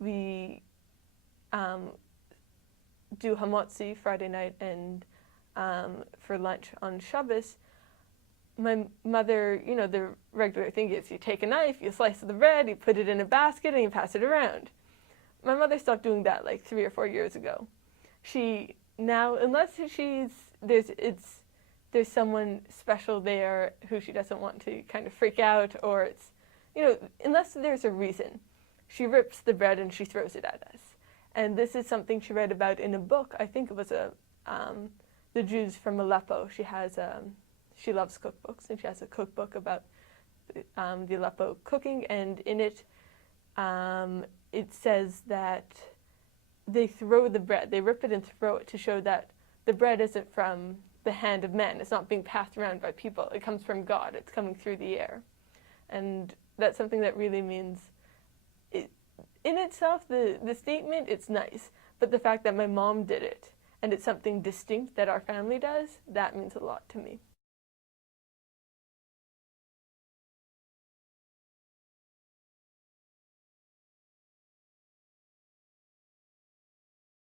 we do hamotzi Friday night, and for lunch on Shabbos, my mother, the regular thing is you take a knife, you slice the bread, you put it in a basket, and you pass it around. My mother stopped doing that like 3 or 4 years ago. She now, unless there's someone special there who she doesn't want to kind of freak out, or it's, unless there's a reason, she rips the bread and she throws it at us. And this is something she read about in a book. I think it was the Jews from Aleppo. She loves cookbooks, and she has a cookbook about the Aleppo cooking, and in it, it says that they throw the bread, they rip it and throw it to show that the bread isn't from the hand of man. It's not being passed around by people. It comes from God. It's coming through the air. And that's something that really means, in itself, the statement, it's nice. But the fact that my mom did it, and it's something distinct that our family does, that means a lot to me.